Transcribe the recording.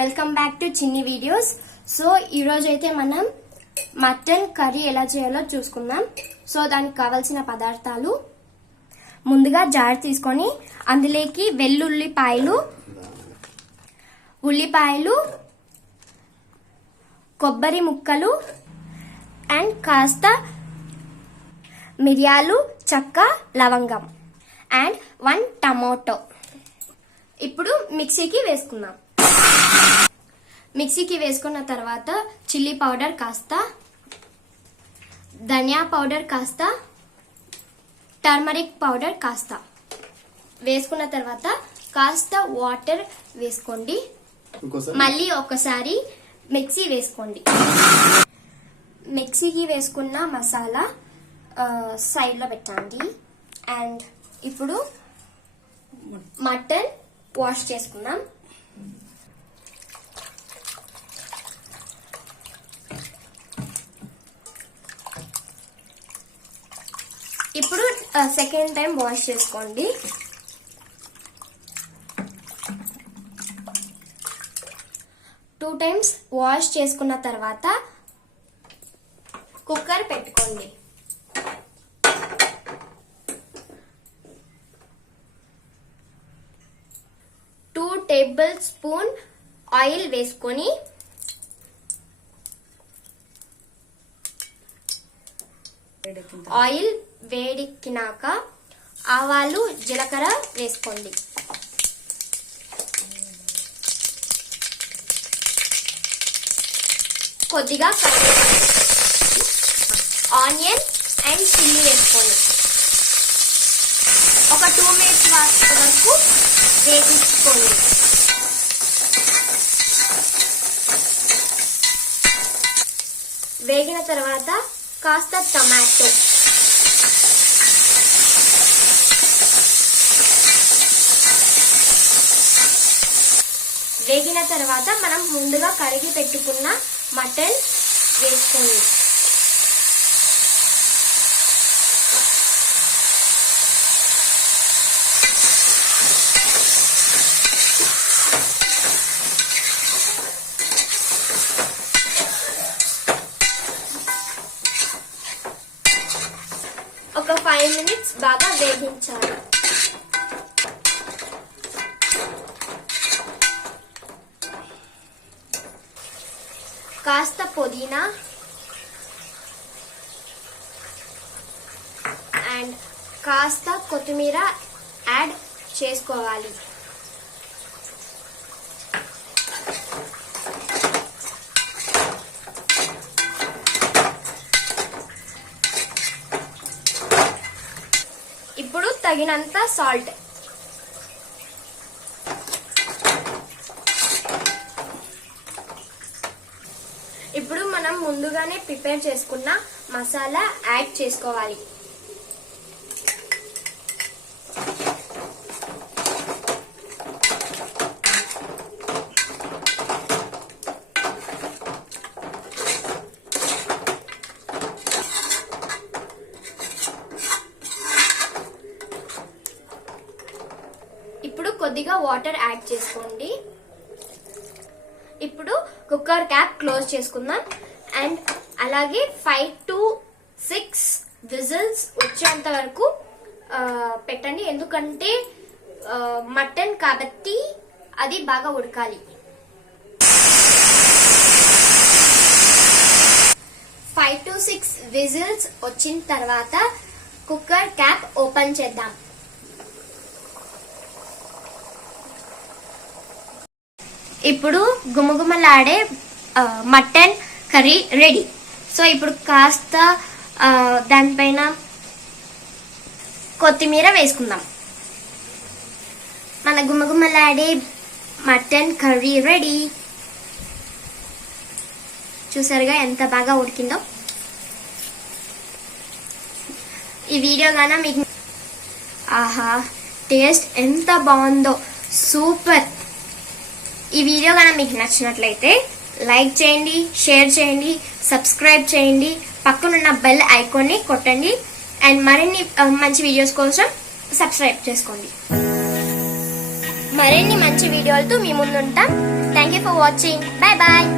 Welcome back to చిన్ని videos. So ఈరోజు అయితే మనం మటన్ కర్రీ ఎలా చేయాలో చూసుకుందాం. సో దానికి కావాల్సిన పదార్థాలు, ముందుగా జార్ తీసుకొని అందులోకి వెల్లుల్లిపాయలు, ఉల్లిపాయలు, కొబ్బరి ముక్కలు అండ్ కాస్త మిరియాలు, చెక్క, లవంగం అండ్ 1 టమాటో. ఇప్పుడు మిక్సీకి వేసుకుందాం. మిక్సీకి వేసుకున్న తర్వాత చిల్లీ పౌడర్ కాస్త, ధనియా పౌడర్ కాస్త, టర్మరిక్ పౌడర్ కాస్త వేసుకున్న తర్వాత కాస్త వాటర్ వేసుకోండి. మళ్ళీ ఒకసారి మిక్సీ వేసుకోండి. మిక్సీకి వేసుకున్న మసాలా సైడ్ లో పెట్టండి. అండ్ ఇప్పుడు మటన్ వాష్ చేసుకుందాం. ఇప్పుడు సెకండ్ టైం వాష్ చేసుకోండి. టూ టైమ్స్ వాష్ చేసుకున్న తర్వాత కుక్కర్ పెట్టుకోండి. టూ టేబుల్ స్పూన్ ఆయిల్ వేసుకొని ఆయిల్ వేడెక్కినాక ఆవాలు, జీలకర్ర వేసుకోండి. కొద్దిగా ఆనియన్ అండ్ చిల్లీ వేసుకోండి. ఒక 2 మినిట్స్ వరకు వేగించుకోండి. వేగిన తర్వాత కాస్త టమాటో, వేగిన తర్వాత మనం ముందుగా కడిగి పెట్టుకున్న మటన్ వేసుకోండి. ఒక 5 మినిట్స్ బాగా వేగించాలి. కాస్త పుదీనా అండ్ కాస్త కొత్తిమీర యాడ్ చేసుకోవాలి. ఇప్పుడు తగినంత సాల్ట్. ఇప్పుడు మనం ముందుగానే ప్రిపేర్ చేసుకున్న మసాలా యాడ్ చేసుకోవాలి. ఇప్పుడు కొద్దిగా వాటర్ యాడ్ చేసుకోండి. ఇప్పుడు కుక్కర్ క్యాప్ క్లోజ్ చేసుకుందాం. అండ్ అలాగే 5 to 6 విజిల్స్ వచ్చేంత వరకు పెట్టండి. ఎందుకంటే మటన్ కాబట్టి అది బాగా ఉడకాలి. 5 to 6 విజిల్స్ వచ్చిన తర్వాత కుక్కర్ క్యాప్ ఓపెన్ చేద్దాం. ఇప్పుడు గుమగుమలాడే మటన్ కర్రీ రెడీ. సో ఇప్పుడు కాస్త దానిపైన కొత్తిమీర వేసుకుందాం. మన గుమగుమలాడే మటన్ కర్రీ రెడీ. చూసారుగా ఎంత బాగా ఉడికిందో. ఈ వీడియో గాన మీకు ఆహా టేస్ట్ ఎంత బాగుందో, సూపర్. ఈ వీడియో కనుక మీకు నచ్చినట్లయితే లైక్ చేయండి, షేర్ చేయండి, సబ్స్క్రైబ్ చేయండి, పక్కనున్న బెల్ ఐకాన్ని కొట్టండి అండ్ మరిన్ని మంచి వీడియోస్ కోసం సబ్స్క్రైబ్ చేసుకోండి. మరిన్ని మంచి వీడియోలతో మీ ముందుంటాం. Thank you for watching. Bye bye.